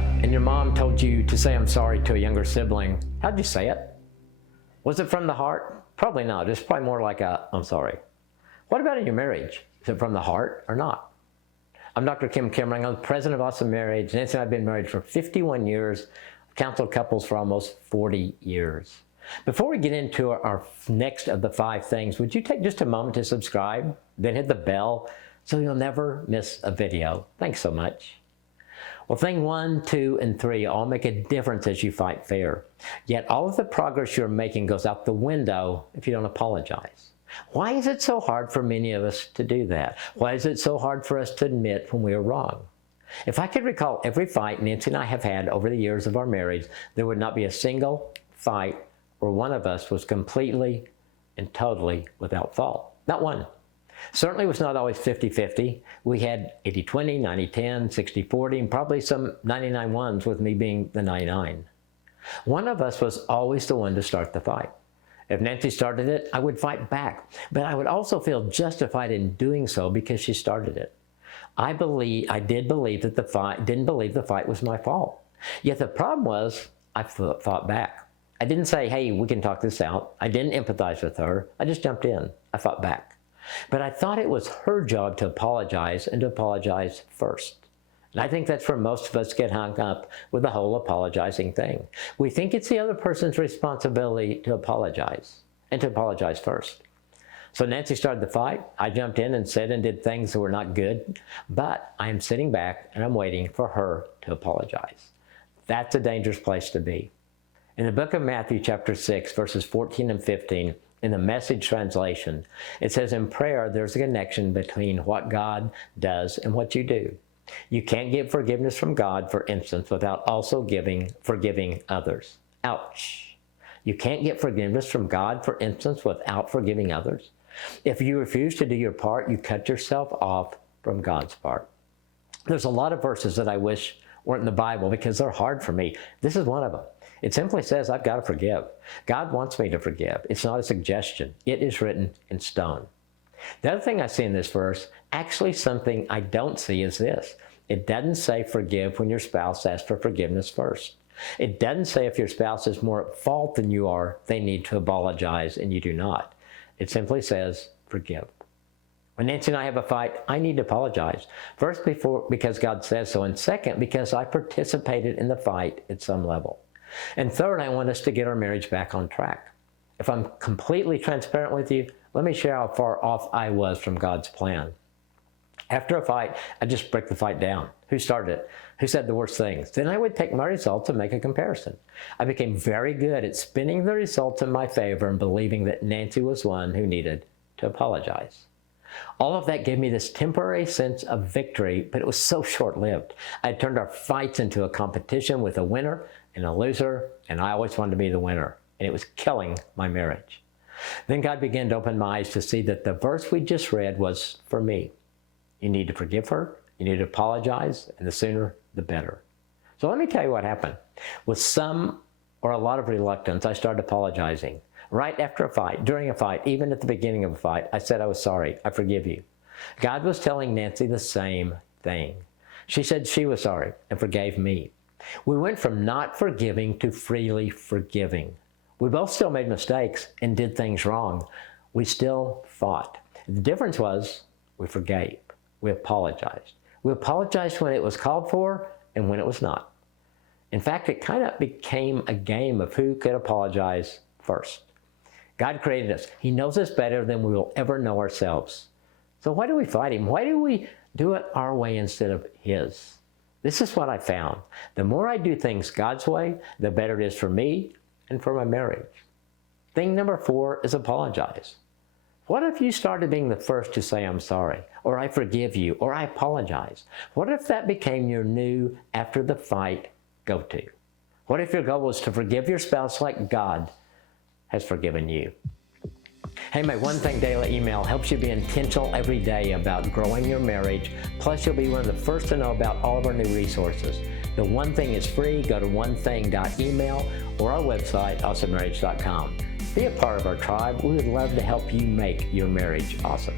up and your mom told you to say I'm sorry to a younger sibling, how'd you say it? Was it from the heart? Probably not. It's probably more like a, I'm sorry. What about in your marriage? Is it from the heart or not? I'm Dr. Kim Kimberling. I'm the president of Awesome Marriage. Nancy and I have been married for 51 years. I've counseled couples for almost 40 years. Before we get into our next of the 5 things, would you take just a moment to subscribe, then hit the bell so you'll never miss a video. Thanks so much. Well, thing 1, 2, and 3 all make a difference as you fight fair. Yet all of the progress you're making goes out the window if you don't apologize. Why is it so hard for many of us to do that? Why is it so hard for us to admit when we are wrong? If I could recall every fight Nancy and I have had over the years of our marriage, there would not be a single fight where one of us was completely and totally without fault. Not one. Certainly it was not always 50-50. We had 80-20, 90-10, 60-40, and probably some 99-1s with me being the 99. One of us was always the one to start the fight. If Nancy started it, I would fight back, but I would also feel justified in doing so because she started it. I didn't believe the fight was my fault. Yet the problem was I fought back. I didn't say, hey, we can talk this out. I didn't empathize with her. I just jumped in. I fought back. But I thought it was her job to apologize and to apologize first. And I think that's where most of us get hung up with the whole apologizing thing. We think it's the other person's responsibility to apologize and to apologize first. So Nancy started the fight. I jumped in and said and did things that were not good, but I am sitting back and I'm waiting for her to apologize. That's a dangerous place to be. In the book of Matthew, chapter 6, verses 14 and 15, in the Message translation, it says in prayer, there's a connection between what God does and what you do. You can't get forgiveness from God, for instance, without also forgiving others. Ouch. You can't get forgiveness from God, for instance, without forgiving others. If you refuse to do your part, you cut yourself off from God's part. There's a lot of verses that I wish weren't in the Bible because they're hard for me. This is one of them. It simply says, I've got to forgive. God wants me to forgive. It's not a suggestion. It is written in stone. The other thing I see in this verse, actually something I don't see, is this. It doesn't say forgive when your spouse asks for forgiveness first. It doesn't say if your spouse is more at fault than you are, they need to apologize and you do not. It simply says forgive. When Nancy and I have a fight, I need to apologize. First, because God says so, and second, because I participated in the fight at some level. And third, I want us to get our marriage back on track. If I'm completely transparent with you, let me share how far off I was from God's plan. After a fight, I just break the fight down. Who started it? Who said the worst things? Then I would take my results and make a comparison. I became very good at spinning the results in my favor and believing that Nancy was one who needed to apologize. All of that gave me this temporary sense of victory, but it was so short-lived. I had turned our fights into a competition with a winner and a loser, and I always wanted to be the winner, and it was killing my marriage. Then God began to open my eyes to see that the verse we just read was for me. You need to forgive her, you need to apologize, and the sooner, the better. So let me tell you what happened. With some or a lot of reluctance, I started apologizing. Right after a fight, during a fight, even at the beginning of a fight, I said I was sorry, I forgive you. God was telling Nancy the same thing. She said she was sorry and forgave me. We went from not forgiving to freely forgiving. We both still made mistakes and did things wrong. We still fought. The difference was we forgave. We apologized. We apologized when it was called for and when it was not. In fact, it kind of became a game of who could apologize first. God created us. He knows us better than we will ever know ourselves. So why do we fight Him? Why do we do it our way instead of His? This is what I found. The more I do things God's way, the better it is for me and for my marriage. Thing number 4 is apologize. What if you started being the first to say, I'm sorry, or I forgive you, or I apologize? What if that became your new, after the fight, go-to? What if your goal was to forgive your spouse like God has forgiven you? Hey, my One Thing Daily email helps you be intentional every day about growing your marriage. Plus, you'll be one of the first to know about all of our new resources. The One Thing is free. Go to onething.email or our website, awesomemarriage.com. Be a part of our tribe. We would love to help you make your marriage awesome.